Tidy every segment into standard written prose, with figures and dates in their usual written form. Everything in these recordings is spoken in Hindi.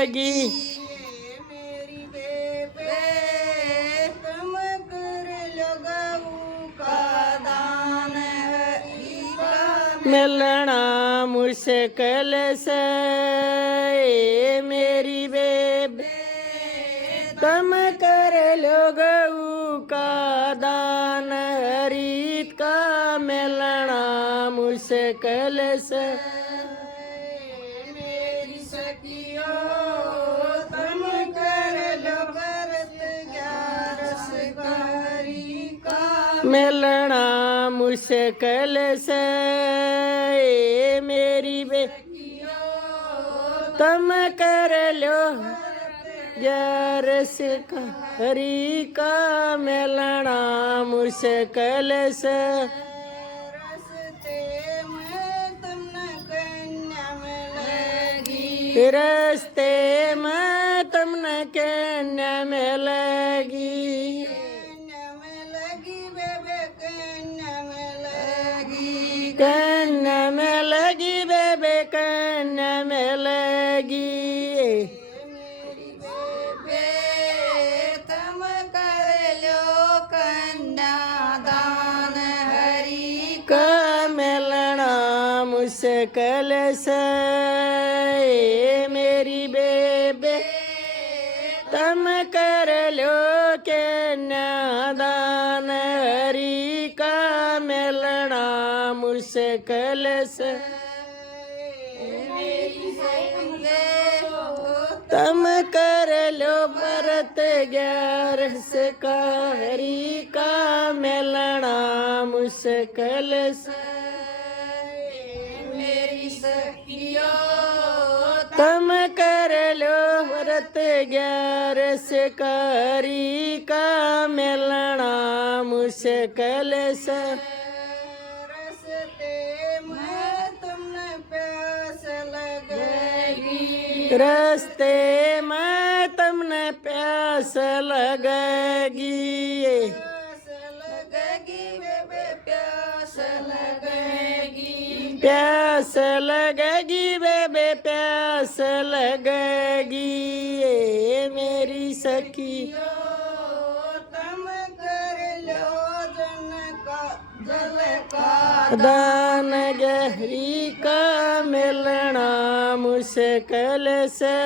लगेगी। मेरी बेबे तुम कर लगाऊ का दान हरि का मिलना मुश्किल से मेरी बेबे तुम कर लोगों का दान हरीत का मिलना मुश्किल से। मेरी सखियो तुम कर लो व्रत 11 का हरि का मिलना मुश्किल से मेरी बेटियों तुम कर लो 11 का हरि का मिलना मुश्किल से। रस्ते में तुमने कन्या मिलेगी रस्ते में तुमने कन्या मिलेगी। कन्या मिलेगी बेबे कन्या मिलेगी कन्या मिलेगी बेबे कन्या मिलेगी। मेरी बेबे तुम कर लो कन्या दान हरि का मिलना मुश्किल से मेरी बेबे तुम कर लो कन्यादान हरि का मिलना मुश्किल से। मेरी सखियो तुम कर लो व्रत 11 का हरि का मिलना मुश्किल से। मेरी सखियो तुम कर लो व्रत 11 का हरि का मिलना मुश्किल से। रस्ते में तुमने प्यास लगेगी रास्ते में तुमने प्यास लगेगी। प्यास लगेगी बेबे प्यास लगेगी प्यास लगेगी बेबे प्यास लगेगी। मेरी सखी तुम कर लो जल का दान गहरी का मिलना मुश्किल से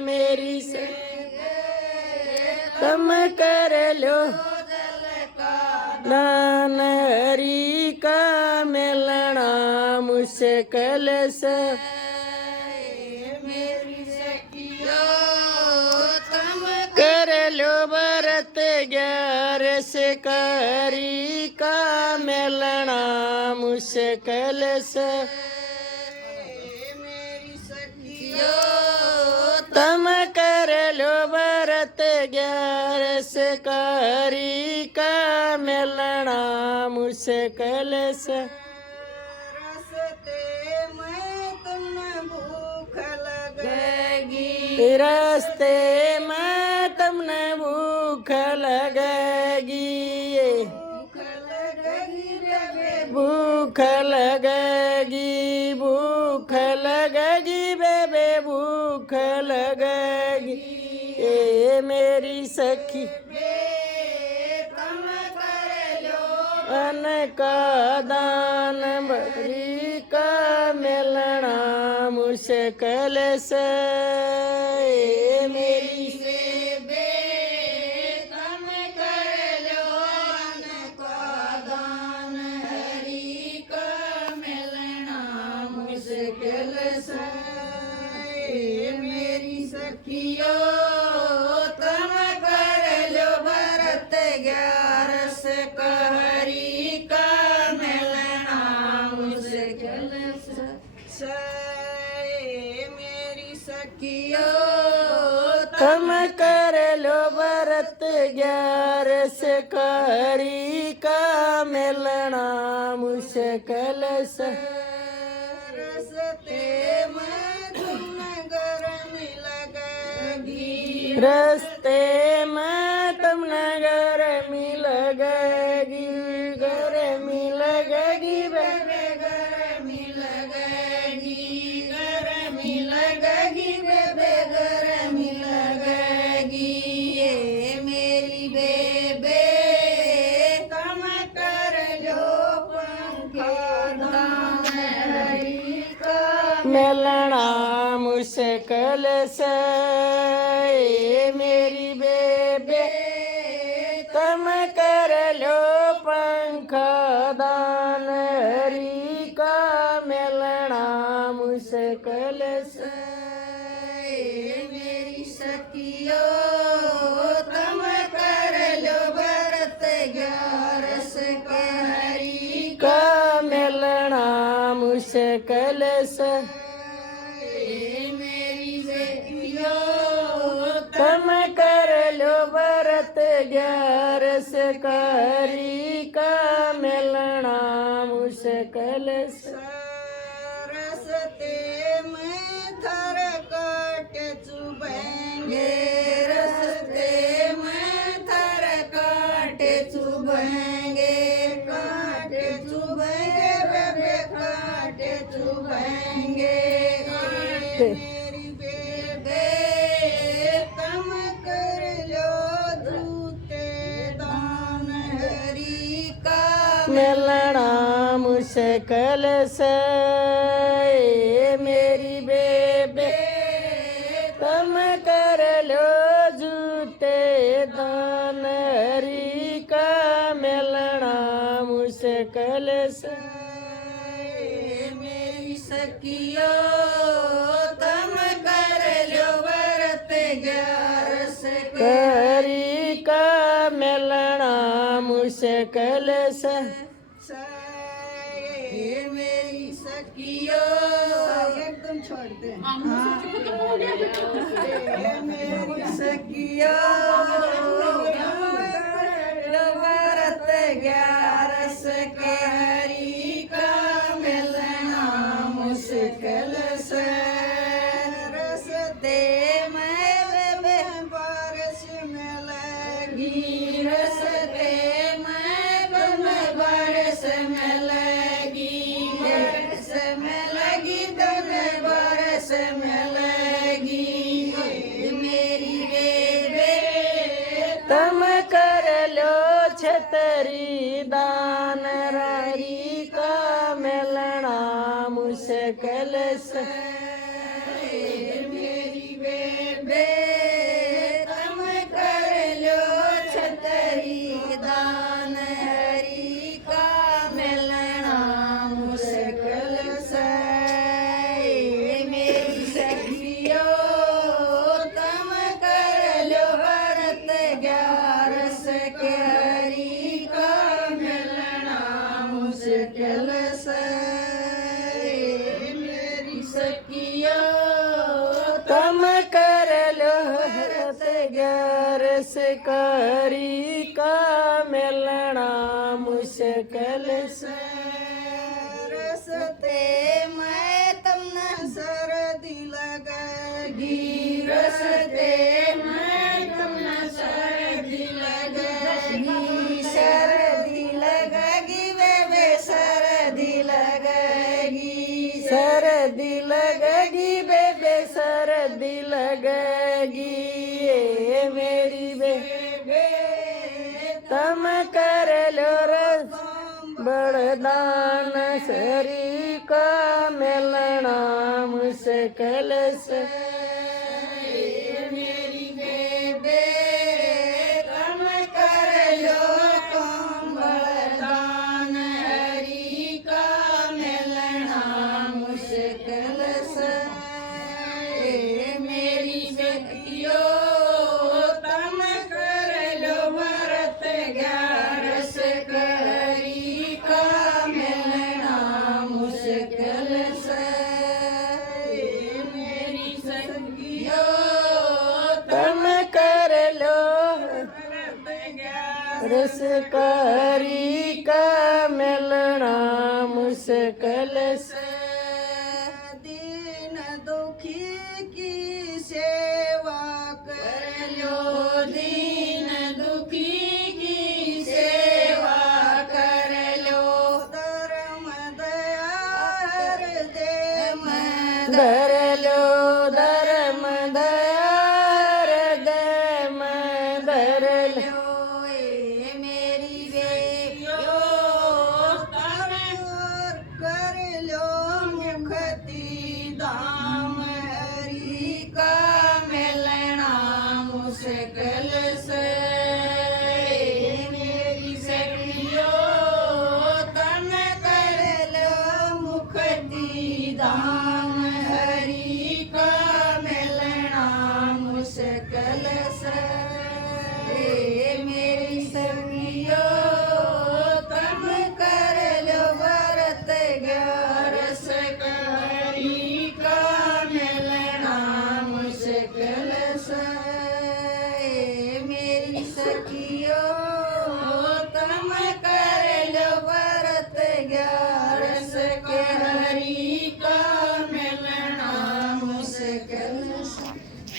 मेरी सखी तुम कर लो दान हरि का मिलना मुश्किल से। मेरी सखियो तुम कर लो व्रत 11 का हरि का मिलना मुश्किल से। मेरी सखियो तुम कर लो व्रत 11 का हरि का मिलना मुश्किल से। रस्ते में तुमने भूख लगेगी रास्ते में तुमने भूख लगेगी। भूख लगेगी बेबे भूख लगेगी भूख लगेगी बेबे भूख लगेगी। मेरी सखी तुम कर लो अन का दान भरी का मिलना मुश्किल से मेरी बेबे तुम कर लो का दान हरि का मिलना मुश्किल से। मेरी सखियो तुम कर लो व्रत 11 का हरि का मिलना मुश्किल से। मेरी सखियो तुम कर लो व्रत 11 का हरि का मिलना मुश्किल से। रस्ते में तुमने गर्मी लगेगी रास्ते में तुमने गर्मी लगेगी। गर्मी लगेगी बेबे गर्मी लगेगी गर्मी लगेगी मुश्किल से मेरी बेबे तुम कर लो पंख दान हरी का मिलना मुश्किल से मेरी सखियो तुम कर लो व्रत 11 हरी का मिलना मुश्किल से मेरी सखियो तुम कर लो व्रत 11 हरी का मिलना मुश्किल से रस्ते में थर काट चुभेंगे रस्ते में थर काट चुभेंगे काट चुभेंगे बेबे काट चुभेंगे मेरी बेबे तुम कर लो जूते दान हरी का मिलना मुश्किल से मेरी बेबे तुम कर लो जूते दान हरी का मिलना मुश्किल से मेरी सखियो तुम कर लो व्रत 11 हरी का मिलना मुश्किल से मेरी सखियो एकदम छोड़ दे मेरी सखियो व्रत 11 हरी का मिलना मुश्किल से रस्ते में बारिश में लगी रस्ते में बारिश में लगी बारिश में लगी तुम्हें बारिश में लगी मेरी बेबे तुम कर लो छतरी दान रारी का मिलना मुश्किल से मेरी बेबे तुम कर लो छतरी दान हरी का मिलना मुश्किल से मेरी सखियो तुम कर लो व्रत 11 हरी का मिलना मुश्किल से मेरी सखियो तुम कर लो व्रत 11 हरी का मिलना मुश्किल से रस्ते में तुमने सर्दी लगेगी रस्ते में तुमने सर्दी लगेगी सर्दी लगेगी बेबे सर्दी लगेगी सर्दी लगेगी बेबे सर्दी लगेगी ये मेरी बेबे तुम कर लो रस बड़दान सरी का मिलना मुश्किल से मेरी बेबे तुम कर लो कंबल दान हरी का मिलना मुश्किल से मेरी बेटियो तुम कर लो व्रत 11 हरी का मिलना मुश्किल से मेरी सखियो तुम कर लो व्रत 11 रस करी का मिलना मुश्किल से दीन दुखी की सेवा कर लो दीन दुखी की सेवा कर लो धर्म दया हृदय में धर लो धर्म दया हृदय में धर लो मेरी बेटियों